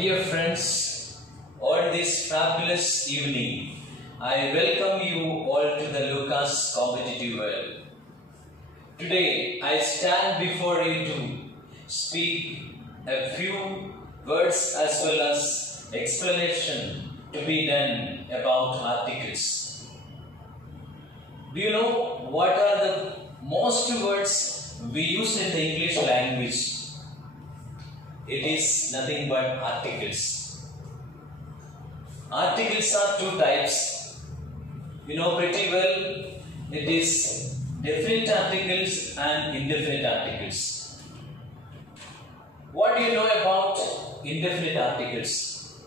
Dear friends, on this fabulous evening, I welcome you all to the Lucas Competitive World. Today, I stand before you to speak a few words as well as explanation to be done about articles. Do you know what are the most words we use in the English language? It is nothing but articles. Articles are two types. You know pretty well, it is definite articles and indefinite articles. What do you know about indefinite articles?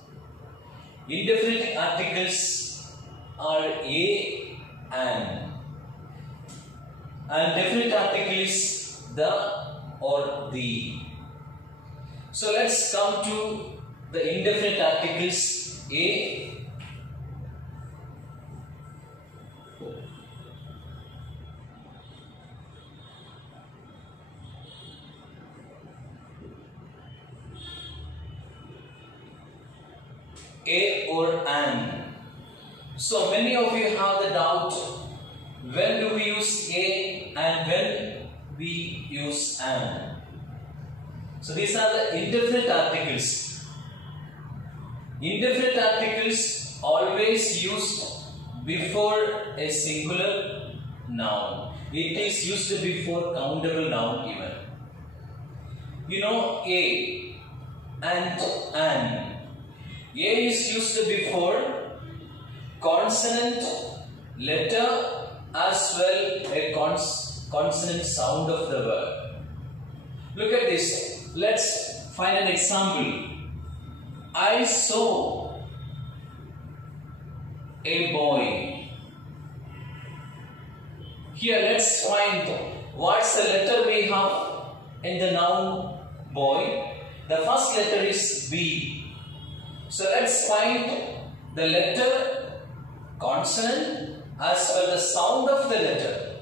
Indefinite articles are a and definite article is the or the. So let's come to the indefinite articles a, or an. So many of you have the doubt, when do we use a and when we use an? So these are the indefinite articles. Indefinite articles always used before a singular noun. It is used before countable noun even. You know a and an. A is used before consonant, letter as well a consonant sound of the word. Look at this. Let's find an example. I saw a boy. Here let's find what's the letter we have in the noun boy. The first letter is B. So let's find the letter, consonant as well the sound of the letter.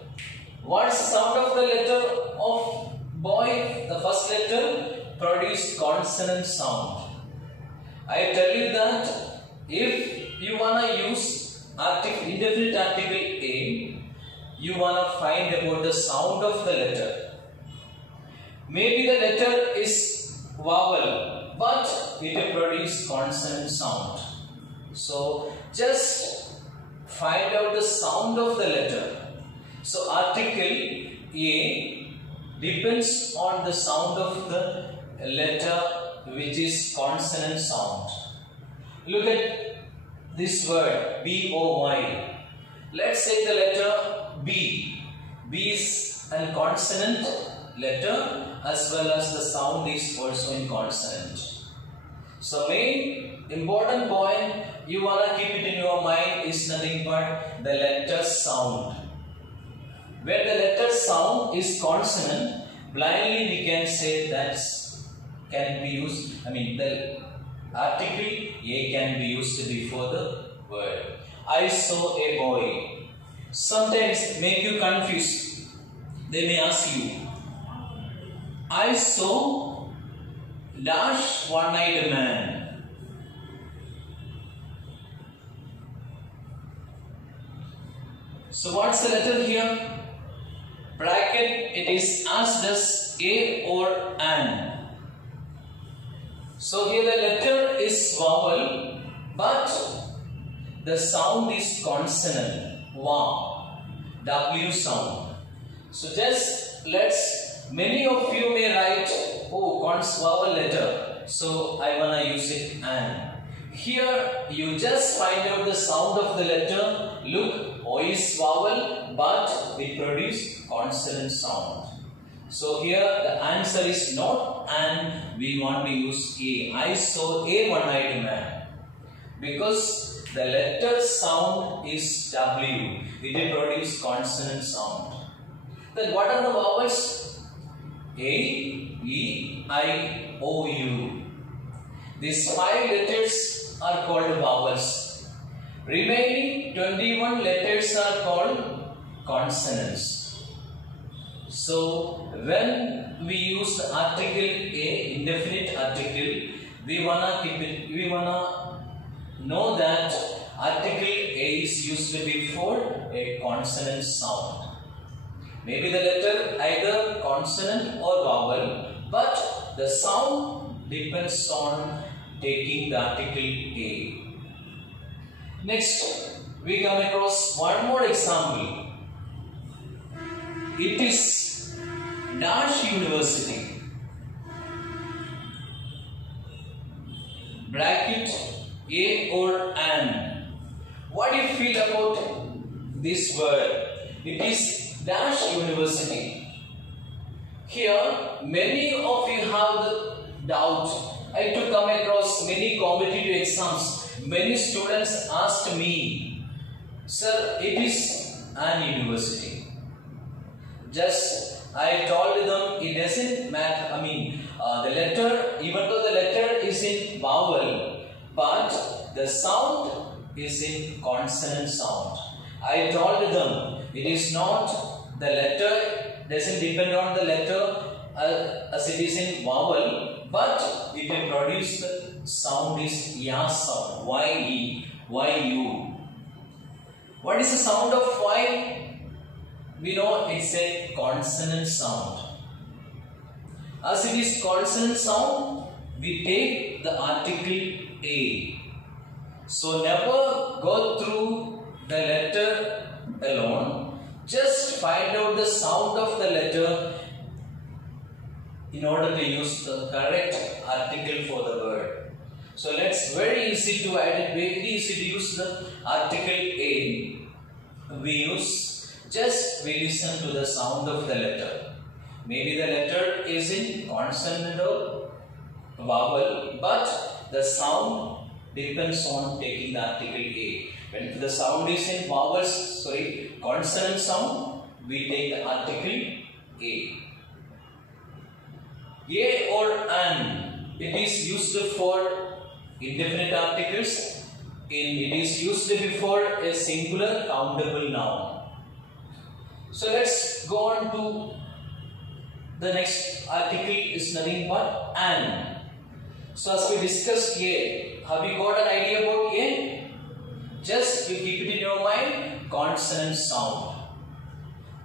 What's the sound of the letter of boy? The first letter produce consonant sound. I tell you that if you wanna use indefinite article a, you wanna find about the sound of the letter. Maybe the letter is vowel, but it will produce consonant sound. So just find out the sound of the letter. So article a depends on the sound of the letter, which is consonant sound. Look at this word B-O-Y. Let's say the letter B. B is a consonant letter as well as the sound is also in consonant. So main important point you wanna keep it in your mind is nothing but the letter sound. Where the letter sound is consonant, blindly we can say that can be used, the article a can be used before the word. I saw a boy. Sometimes make you confused. They may ask you, I saw dash one-eyed man. So what's the letter here? Bracket, it is asked as a or an. So here the letter is vowel, but the sound is consonant, W sound. So just many of you may write, vowel letter, so I wanna use it an. Here you just find out the sound of the letter. Look, O is vowel, but it produces consonant sound. So here the answer is not an, we want to use a. I saw a one-eyed man. Because the letter sound is W, it will produce consonant sound. Then what are the vowels? A, E, I, O, U. These 5 letters are called vowels. Remaining 21 letters are called consonants. So when we use the article a, indefinite article, we wanna know that article A is used before a consonant sound. Maybe the letter either consonant or vowel, but the sound depends on taking the article A. Next, we come across one more example. It is dash university. Bracket A or an. What do you feel about this word? It is dash university. Here, many of you have the doubt. I to come across many competitive exams. Many students asked me, sir, it is an university. Just I told them it doesn't matter. The letter, even though the letter is in vowel, but the sound is in consonant sound. I told them it is not, the letter doesn't depend on the letter as it is in vowel, but it will produce the sound is ya sound, Y-E, Y-U. What is the sound of Y? We know it's a consonant sound. As it is consonant sound, we take the article A. So never go through the letter alone. Just find out the sound of the letter in order to use the correct article for the word. So let's very easy to use the article A. We listen to the sound of the letter. Maybe the letter is in consonant or vowel, but the sound depends on taking the article A. When the sound is in consonant sound, we take the article A. A or an, it is used for indefinite articles. It is used before a singular countable noun. So let's go on to the next article is nothing but an. So as we discussed A, have you got an idea about A? Just you keep it in your mind, consonant sound.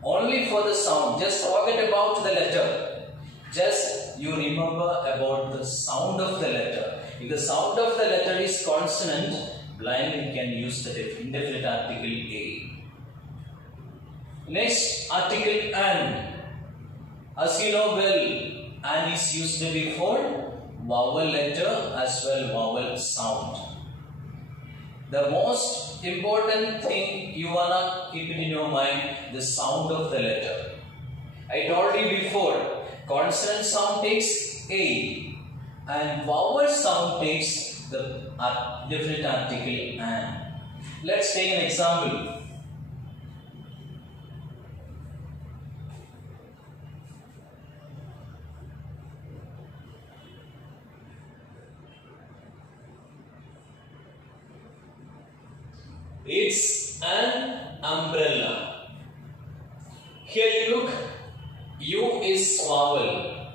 Only for the sound, just forget about the letter. Just you remember about the sound of the letter. If the sound of the letter is consonant, blindly can use the indefinite article A. Next, article an. As you know well, an is used before vowel letter as well vowel sound. The most important thing you wanna keep it in your mind, the sound of the letter. I told you before, consonant sound takes A and vowel sound takes the definite article an. Let's take an example. It's an umbrella. Here you look, U is vowel,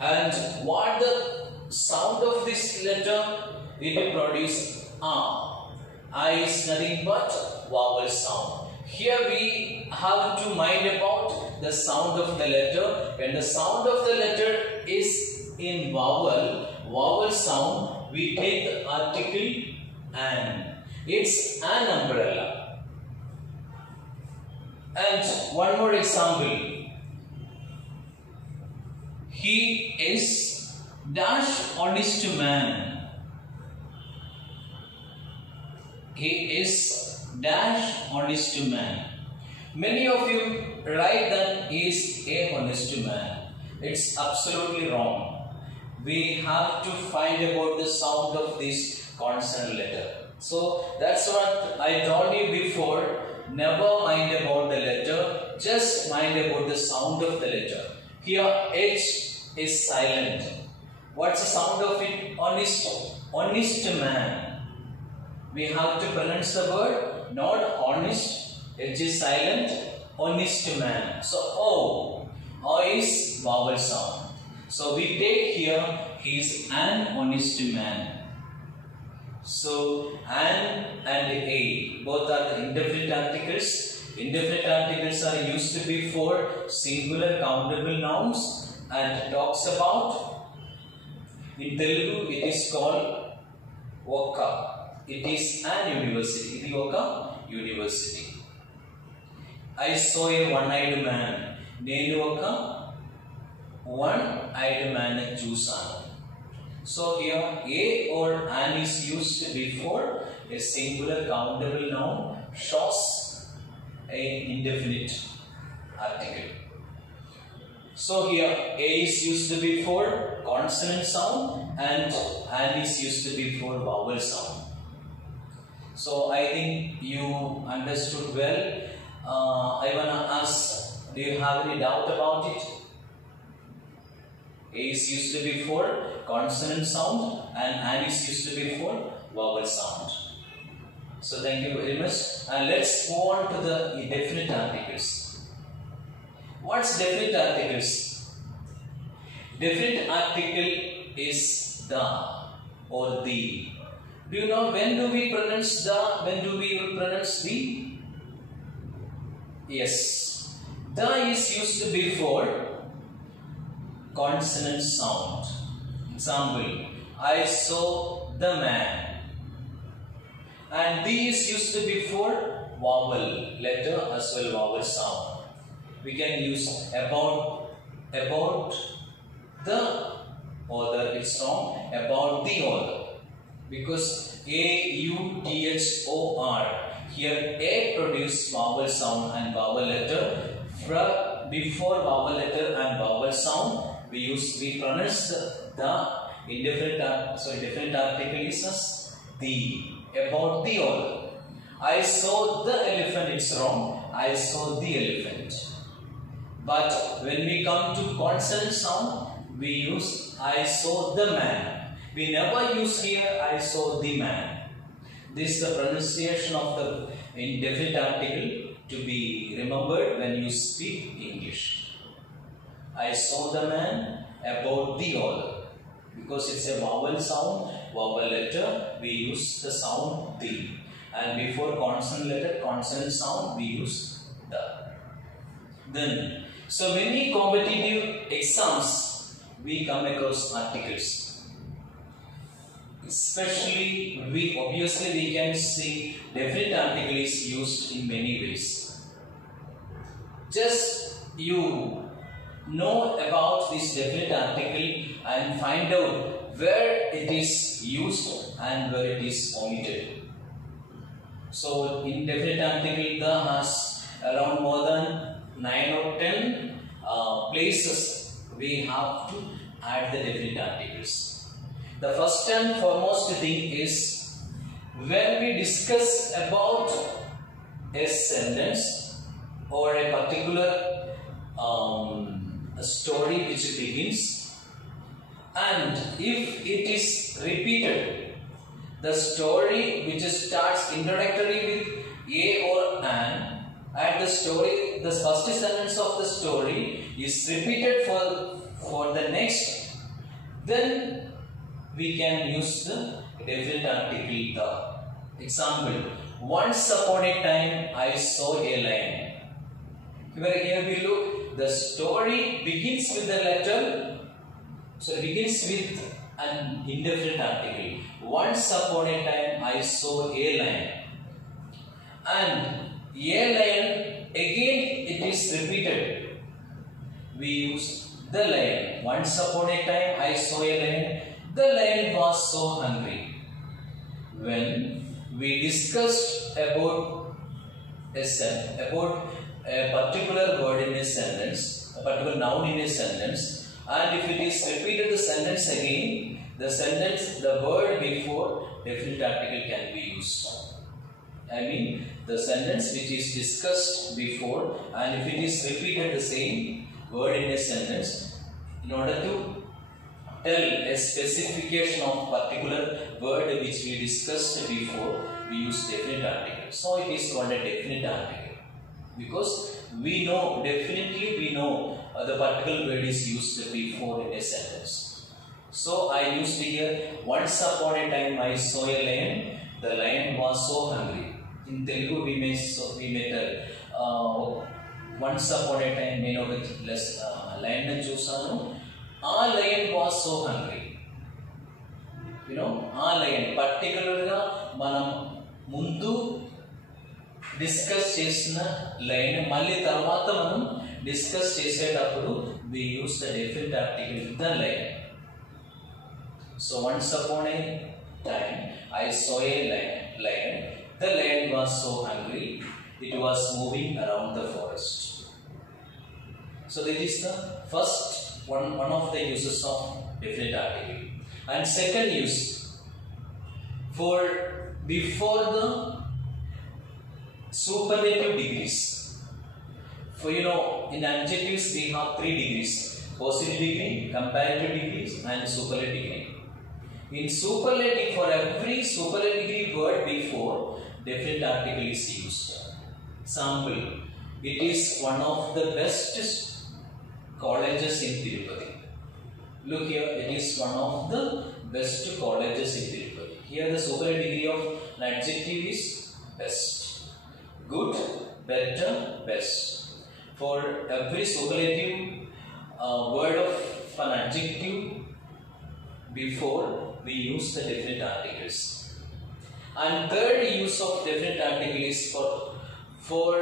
and what the sound of this letter, it will produce A. I is nothing but vowel sound. Here we have to mind about the sound of the letter. When the sound of the letter is in vowel sound, we take the article an. It's an umbrella. And one more example. He is dash honest man. He is dash honest man. Many of you write that he is a honest man. It's absolutely wrong. We have to find about the sound of this consonant letter. So that's what I told you before. Never mind about the letter, just mind about the sound of the letter. Here H is silent. What's the sound of it? Honest. Honest man. We have to pronounce the word, not honest. H is silent. Honest man. So O is vowel sound. So we take here He is an honest man. So an and a both are the indefinite articles. Indefinite articles are used before singular countable nouns and talks about, in Telugu it is called Oka. It is an university. It is Oka university. I saw a one-eyed man. Nenu oka one-eyed man చూసాను. So here a or an is used before a singular countable noun shows an indefinite article. So here a is used before consonant sound and an is used before vowel sound. So I think you understood well. I wanna ask, do you have any doubt about it? A is used before consonant sound and an is used before vowel sound. So thank you very much. And let's move on to the definite articles. What's definite articles? Definite article is the or the. Do you know when do we pronounce the? When do we pronounce the? Yes. The is used before consonant sound. Example, I saw the man. And the is used before vowel letter as well vowel sound. We can use about the author. It's wrong. About the author. Because A-U-T-H-O-R. Here A produce vowel sound and vowel letter. Before vowel letter and vowel sound, we pronounce the definite article is as the. About the author. I saw the elephant. It's wrong. I saw the elephant. But when we come to consonant sound, we use I saw the man. We never use here I saw the man. This is the pronunciation of the indefinite article to be remembered when you speak English. I saw the man about the author. Because it's a vowel sound, vowel letter, we use the sound the. And before consonant letter, consonant sound, we use the. Then, so many competitive exams, we come across articles. Especially, obviously we can see definite article is used in many ways. Just you know about this definite article and find out where it is used and where it is omitted. So in definite article, the has around more than 9 or 10 places we have to add the definite articles. The first and foremost thing is when we discuss about a sentence or a particular a story which begins, and if it is repeated, the story which starts introductory with a or an, and the first sentence of the story is repeated for the next, then we can use the definite article the. Example, once upon a time I saw a lion. Here we look, the story begins with the letter, so it begins with an indefinite article. Once upon a time I saw a lion. And a lion, again it is repeated. We use the lion. Once upon a time I saw a lion. The lion was so hungry. When we discussed about a particular word in a sentence, a particular noun in a sentence, and if it is repeated the sentence again, the word before definite article can be used. I mean the sentence which is discussed before, and if it is repeated the same word in a sentence, in order to tell a specification of particular word which we discussed before, we use definite article. So it is called a definite article. Because we know, definitely we know the particular word is used before in a sentence. So I used here, once upon a time I saw a lion. The lion was so hungry. In Telugu we may tell, once upon a time నేను ఒక lion చూసాను. ఆ lion was so hungry. ఆ lion పర్టికులర్గా మనం ముందు discuss చేసిన line మళ్ళీ తర్వాత మనం డిస్కస్ చేసేటప్పుడు we use the definite article the lion. So once upon a time I saw a lion. The lion was so hungry, it was moving around the forest. So that is the first one of the uses of definite article. And second use, for before the superlative degrees. For in adjectives we have 3 degrees: positive degree, comparative degrees, and superlative degree. In superlative, for every superlative degree word before, definite article is used. Example: it is one of the best colleges in Tirupati. Look here, it is one of the best colleges in Tirupati. Here the superlative degree of an adjective is best. Good, better, best. For every superlative word of an adjective before, we use the definite articles. And third use of definite article is for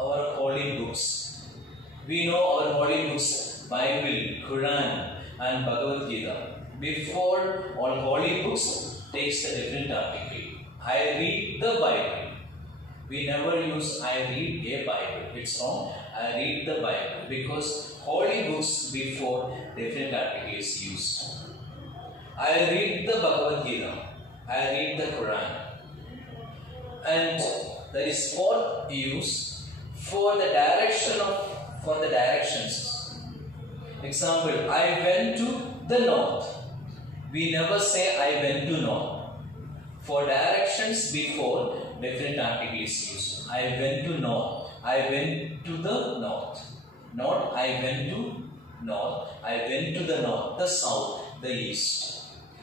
our holy books. We know our holy books, Bible, Quran, and Bhagavad Gita. Before all holy books takes the definite article. I read the Bible. We never use I read a Bible. It's wrong. I read the Bible, because holy books before definite article is used. I read the Bhagavad Gita. I read the Quran. And there is fourth use for the directions. Example: I went to the north. We never say I went to north. For directions before, definite article is used. I went to north. I went to the north. Not I went to north. I went to the north, the south, the east.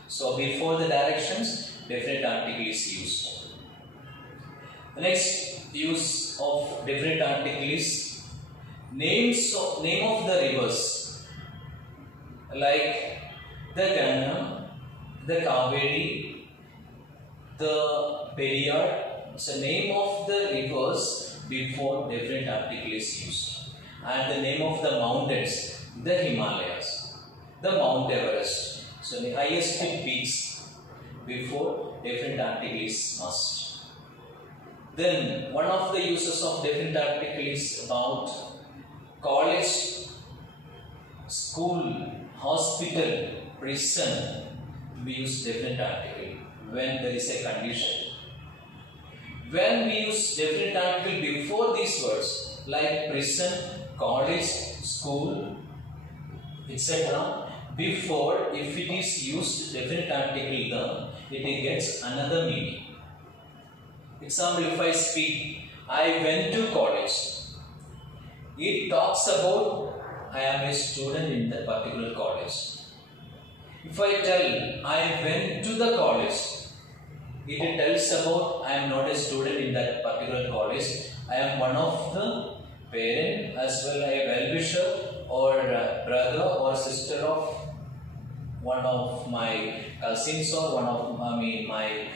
So before the directions, definite article is used. The next use of definite article is name of the rivers, like the Ganna, the Kaveri, the Periyar. So name of the rivers before definite article is used. And the name of the mountains, the Himalayas, the Mount Everest. So the highest peaks before definite article is must. Then one of the uses of definite article is about college, school, hospital, prison. We use definite article when there is a condition. When we use definite article before these words, like prison, college, school, etc., before, if it is used definite article, then it gets another meaning. Example: if I speak, I went to college, it talks about I am a student in that particular college. If I tell I went to the college, it tells about I am not a student in that particular college. I am one of the parent, as well as a well-wisher or brother or sister of one of my cousins or one of my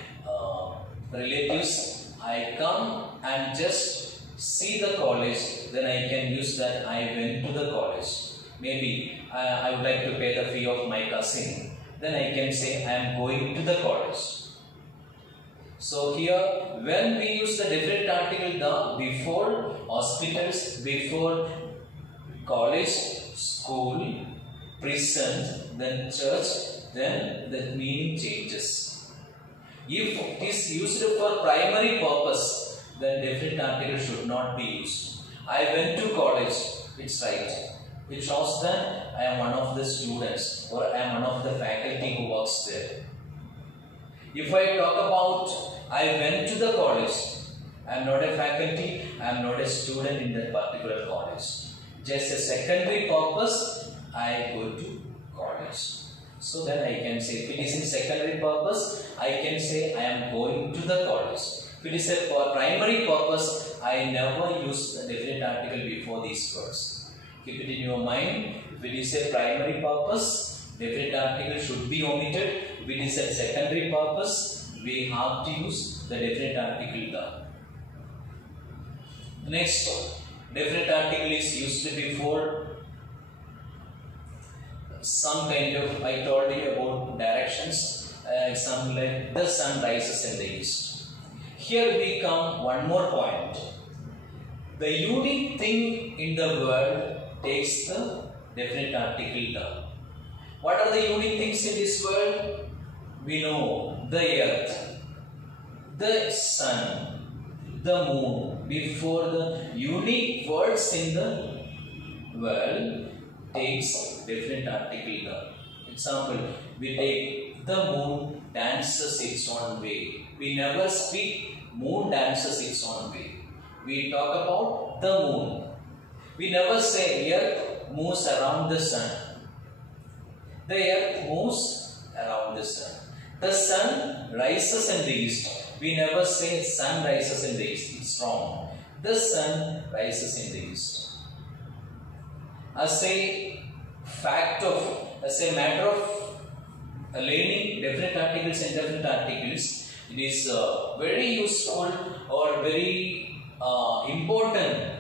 relatives. I come and just see the college, then I can use that I went to the college. Maybe I would like to pay the fee of my cousin, then I can say I am going to the college. So here, when we use the definite article the before hospitals, before college, school, prison, then church, then the meaning changes. If it is used for primary purpose, then definite article should not be used. I went to college, it's right. It shows that I am one of the students or I am one of the faculty who works there. If I talk about I went to the college, I am not a faculty, I am not a student in that particular college. Just a secondary purpose, I go to college. So then I can say, if it is in secondary purpose, I can say I am going to the college. If it is a for primary purpose, I never use the definite article before these words. Keep it in your mind. If it is a primary purpose, definite article should be omitted. If it is a secondary purpose, we have to use the definite article the. Next, definite article is used before some kind of, I told you about directions, example like the sun rises in the east. Here we come one more point. The unique thing in the world takes the definite article the. What are the unique things in this world? We know the earth, the sun, the moon. Before the unique words in the world takes definite article the. Example, we take the moon dances its own way. We never speak moon dances its own way. We talk about the moon. We never say earth moves around the sun. The earth moves around the sun. The sun rises in the east. We never say sun rises in the east. It's wrong. The sun rises in the east. As a matter of learning definite articles and indefinite articles, it is very useful or very important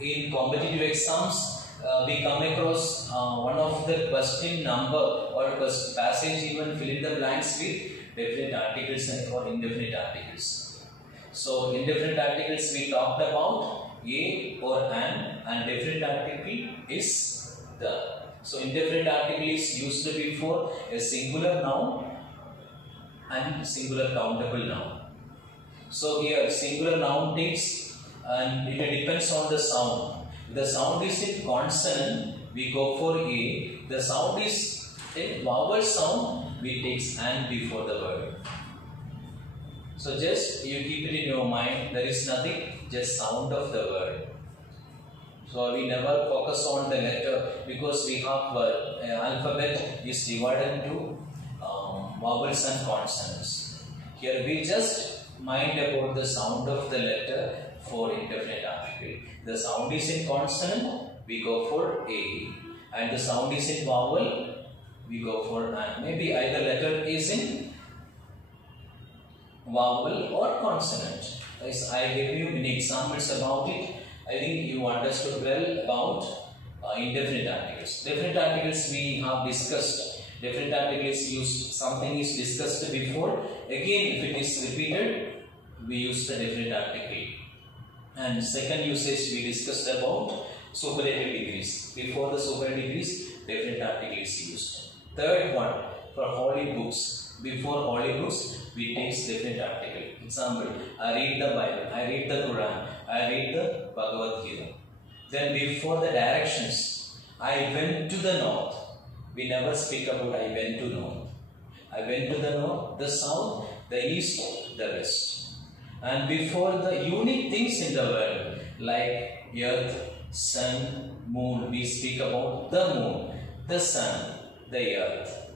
in competitive exams. We come across one of the question number or passage even fill in the blanks with definite articles and or indefinite articles. So indefinite articles we talked about a or an, and definite article is the. So indefinite article is used before a singular noun and singular countable noun. So here singular noun takes, and it depends on the sound. If the sound is in consonant, we go for a. The sound is in vowel sound, we take an before the word. So just you keep it in your mind, there is nothing, just sound of the word. So we never focus on the letter, because we have alphabet is divided into vowels and consonants. Here we just mind about the sound of the letter for indefinite article. The sound is in consonant, we go for a, and the sound is in vowel, we go for an. Maybe either letter is in vowel or consonant. As I gave you many examples about it, I think you understood well about indefinite articles. Definite articles we have discussed. Definite articles used, something is discussed before. Again, if it is repeated, we use the definite article. And second usage we discussed about superlative degrees. Before the superlative degrees, definite article is used. Third one, for holy books. Before holy books, we take definite article. Example, I read the Bible, I read the Quran, I read the Bhagavad Gita. Then before the directions, I went to the north. We never speak about I went to north. I went to the north, the south, the east, the west. And before the unique things in the world, like earth, sun, moon, we speak about the moon, the sun, the earth.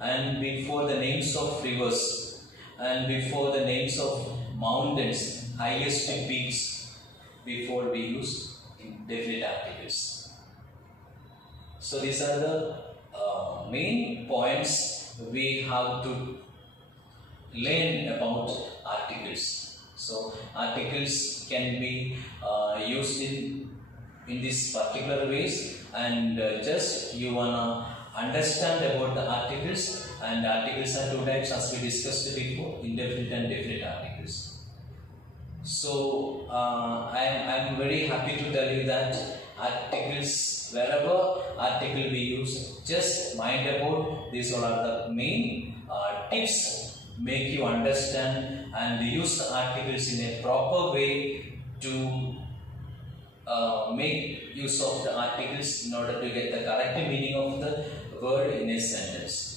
And before the names of rivers, and before the names of mountains, highest peaks, before we use indefinite articles. So these are the main points we have to learn about articles. So articles can be used in this particular ways, and just you wanna understand about the articles. And articles are two types, as we discussed before, indefinite and definite articles. So I am very happy to tell you that articles, wherever article we use, just mind about these all are the main tips, make you understand and use the articles in a proper way to make use of the articles in order to get the correct meaning of the word in a sentence.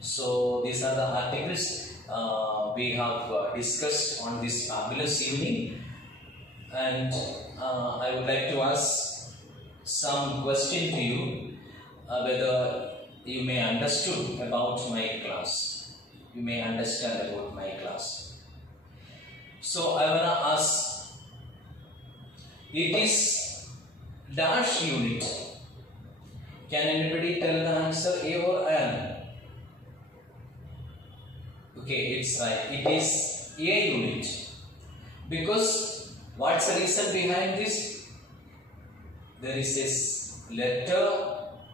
So these are the articles we have discussed on this fabulous evening, and I would like to ask some question to you, whether you may understood about my class. You may understand about my class. So I wanna ask, it is dash unit. Can anybody tell the answer, A or N? Okay, it's right. It is A unit. Because what's the reason behind this? There is this letter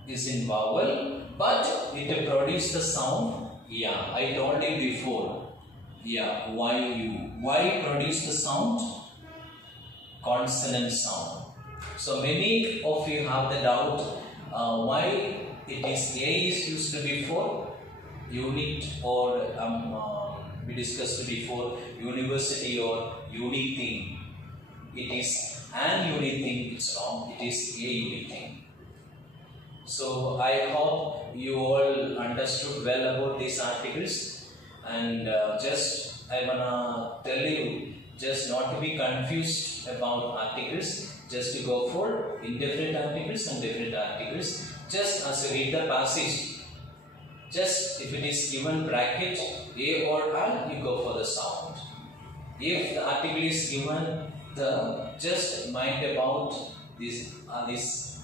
is in vowel, but it produces the sound. Yeah, I told you before. Yeah, Y produce the sound? Consonant sound. So many of you have the doubt why it is A is used before unit, or we discussed before university or unique thing. It is an unique thing, it's wrong. It is a unique thing. So I hope you all understood well about these articles, and just I wanna tell you just not to be confused about articles, just to go for indefinite articles and definite articles. Just as you read the passage, just if it is given bracket A or L, you go for the sound. If the article is given, just mind about this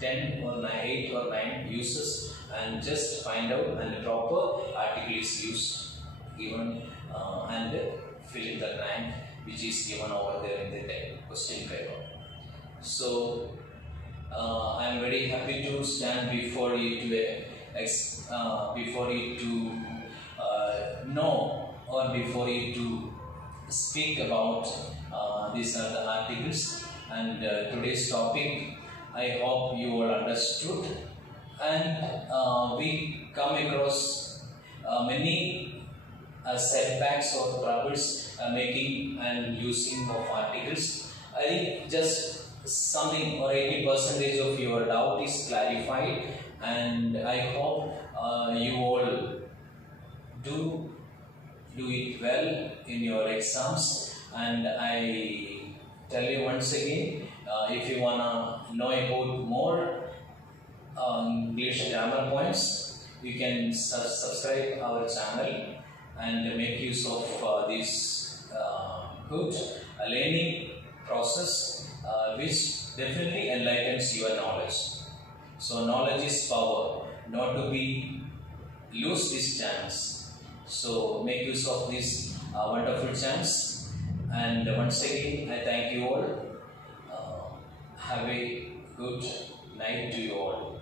10 or 8 or 9 uses, and just find out and the proper article is used, given and fill in the blank which is given over there in the question paper. So I am very happy to stand before you to know, or before you to speak about these are the articles, and today's topic I hope you all understood, and we come across many setbacks or troubles making and using of articles. I think just something or 80% of your doubt is clarified, and I hope you all do it well in your exams. And I tell you once again, if you wanna know about more English grammar points, you can subscribe our channel and make use of this good learning process, which definitely enlightens your knowledge. So knowledge is power, not to be lose this chance. So make use of this wonderful chance. And once again, I thank you all. Have a good night to you all.